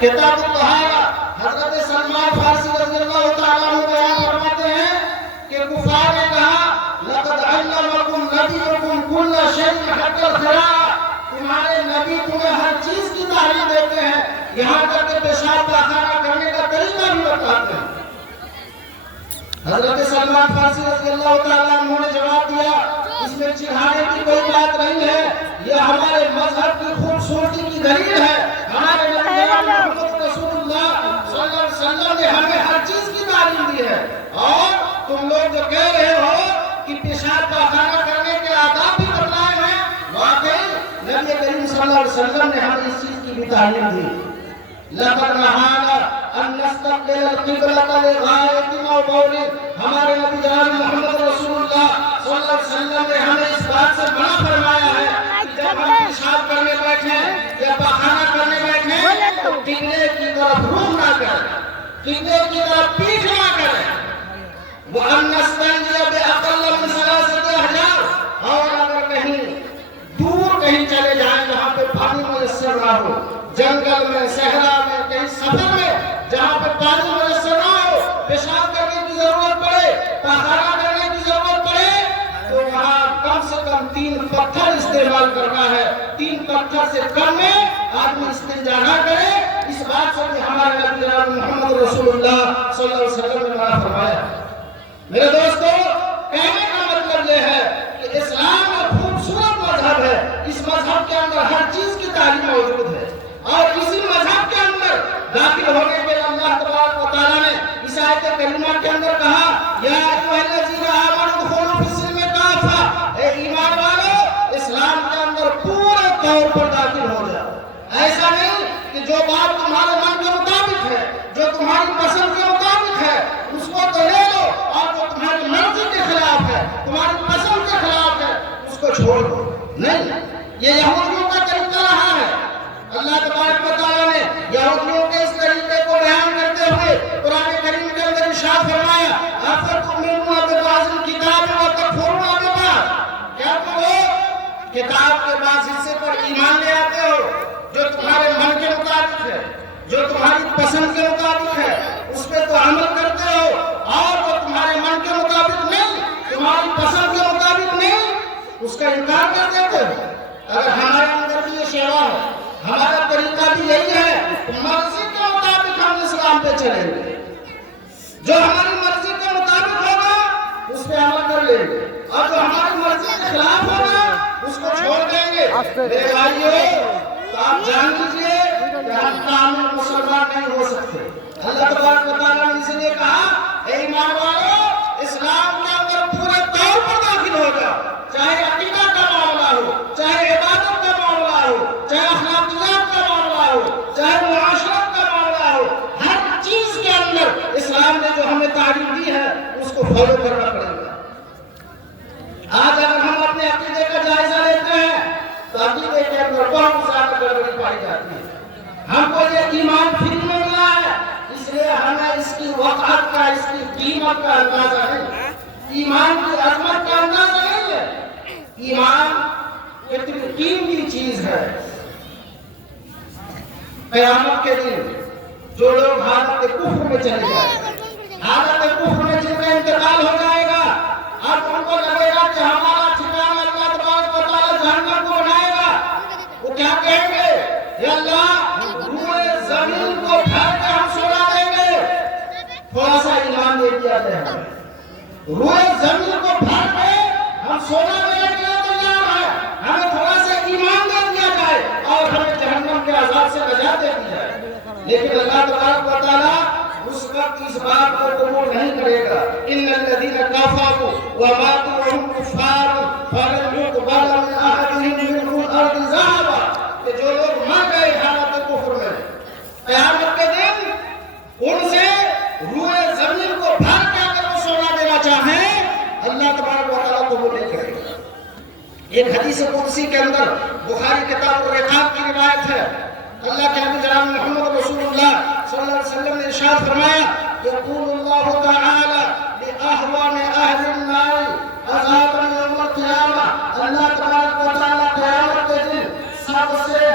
کتاب الطہارہ حضرت سلمان فارسی رضی اللہ تعالیٰ عنہ بیان فرماتے ہیں کہ کفار نے کہا لقد علمکم نبیکم کل شیء حتی الخراء، تمہارے نبی تمہیں ہر چیز کی تعلیم دیتے ہیں، یہاں تک کہ پیشاب پاخانہ کرنے کا طریقہ بھی بتاتے ہیں۔ حضرت سلمان فارسی رضی اللہ تعالیٰ عنہ نے جواب دیا اس میں چڑھانے کی کوئی بات نہیں ہے، یہ ہمارے مذہب کی خوبصورتی کی دلیل ہے، ہمارے نبی محمد رسول اللہ صلی اللہ علیہ وسلم نے ہمیں ہر چیز کی تعلیم دی ہے۔ اور تم لوگ جو کہہ رہے ہو کہ پیشاب پاخانہ کرنے کے آداب بھی بتلائے ہیں، واقعی نبی کریم صلی اللہ علیہ وسلم نے ہمیں اس چیز کی بھی تعلیم دی۔ لقد نہانا ان نستقبل القبلۃ لغائط و بول، ہمارے نبی جناب محمد رسول اللہ صلی اللہ علیہ وسلم نے ہمیں اس بات سے منع فرمایا ہے کہ جب ہم پیشاب کرنے بیٹھیں یا پاخانہ کرنے بیٹھیں تو قبلے کی طرف رخ نہ کریں، قبلے کی طرف پیٹھ نہ کریں۔ وَأَن نَّسْتَنْجِيَ بِأَقَلَّ مِنْ ثَلَاثَةِ أَحْجَارٍ، اور اگر کہیں چلے جائیں جہاں پہ پانی میسر نہ ہو، جنگل میں، صحرا میں، کہیں سفر میں جہاں پہ پانی میسر نہ ہو، پیشاب کرنے کی ضرورت پڑے، پاخانہ کرنے کی ضرورت پڑے، تو وہاں کم سے کم 3 پتھر استعمال کرنا ہے۔ 3 پتھر سے کم میں آدمی استنجا نہ کرے، اس بات سے بھی ہمارے نبی جناب محمد رسول اللہ صلی اللہ علیہ وسلم نے منع فرمایا۔ میرے دوستو، کہنے کا مطلب یہ ہے کہ اسلام ایک خوبصورت مذہب ہے، اس مذہب کے اندر ہر چیز کی تعلیم موجود ہے، اور اسی مذہب کے اندر داخل ہونے کے لیے اللہ تبارک و تعالیٰ نے اس آیت کریمہ کے اندر کہا یا ایھا الذین آمنوا ادخلوا فی السلم کافہ، اے ایمان والو اسلام کے اندر پورے طور پر داخل ہو جاؤ۔ ایسا نہیں کہ جو بات تمہارے من کے مطابق ہے، جو تمہاری پسند کے مطابق ہے اس کو تو لے لو، اور جو تمہاری مرضی کے خلاف ہے، تمہاری پسند کے خلاف ہے، اس کو چھوڑ دو۔ نہیں، یہ یہودیوں کا طریقہ رہا ہے۔ اللہ تبارک و تعالیٰ نے یہودیوں کے اس طریقے کو بیان کرتے ہوئے قرآن کریم کے اندر ارشاد فرمایا أَفَتُؤْمِنُونَ بِبَعْضِ الْكِتَابِ وَتَكْفُرُونَ بِبَعْضٍ، کیا تم لوگ کتاب کے بعض حصے پر ایمان لے آتے ہو جو تمہارے من کے مطابق ہے، جو تمہاری پسند کے مطابق ہے، اس پہ تو عمل کرتے ہو، اور جو تمہارے من کے مطابق نہیں، تمہاری پسند کے مطابق نہیں، اس کا انکار کر دیتے ہو۔ اگر ہمارے اندر بھی یہ شیوا ہے، ہمارا طریقہ بھی یہی ہے، مرضی کے مطابق ہم اسلام پہ چلیں گے، جو ہماری مرضی کے مطابق ہوگا اس پہ عمل کر لیں گے، اور جو ہماری مرضی کے خلاف ہوگا اس کو چھوڑ دیں گے۔ میرے بھائیو، تو آپ جان لیجئے کہ ہم کامل مسلمان نہیں ہو سکتے۔ اللہ تبارک و تعالیٰ نے اس لیے کہا اے ایمان والو اسلام کے اندر پورے طور پر داخل ہو جاؤ، چاہے عقیدہ کا معاملہ ہو، چاہے عبادت کا معاملہ ہو، چاہے اخلاقیات کا معاملہ ہو، چاہے معاشرت کا معاملہ ہو، ہر چیز کے اندر اسلام نے جو ہمیں تعلیم دی ہے اس کو فالو کرنا پڑے گا۔ آج اگر ہم اپنے عقیدے کا جائزہ لیتے ہیں تو عقیدے کے اندر بہت زیادہ گڑبڑی پائی جاتی ہے۔ ہم کو یہ ایمان فری میں ملا ہے، اس لیے ہمیں اس کی وقعت کا، اس کی قیمت کا اندازہ نہیں، ایمان کی عظمت کا اندازہ نہیں ہے۔ ایمان اتنی قیمتی چیز ہے، قیامت کے دن جو لوگ حالت کفر میں چلے جائیں، حالت کفر میں جن کا انتقال ہو جائے گا، اب ان کو لگے گا کہ ہمارا ٹھکانہ اللہ تبارک و تعالیٰ جہنم کو بنائے گا، وہ کیا کہیں گے؟ یا اللہ روئے زمین کو پھیر کے ہم سونا دیں گے۔ تھوڑا سا ایمان دے دیا جائے، روئے زمین کو پھیر کے ہم سونا دینے کے لیے تیار ہیں، ہمیں تھوڑا سا ایمان دے دیا جائے اور ہمیں جہنم کے عذاب سے نجات دے دی جائے۔ لیکن اللہ تبارک و تعالیٰ اس وقت اس بات کو قبول نہیں کرے گا۔ ان الذین کفروا وماتوا وهم کفار فلن يقبل من احدهم ملء الارض ذهبا، کہ جو لوگ مر گئے حالت کفر میں، قیامت کے دن ان سے روئے زمین کو بھر کے اگر وہ سونا دینا چاہیں اللہ تبارک و تعالیٰ قبول نہیں کرے گا۔ ایک حدیث قدسی کے اندر بخاری کتاب الرقاق کی روایت ہے، اللہ کے نبی جناب محمد رسول اللہ صلی اللہ علیہ وسلم نے ارشاد فرمایا یقول اللہ تعالی لأہوان اہل النار عذابا یوم القیامہ، اللہ تبارک و تعالیٰ قیامت کے دن سب سے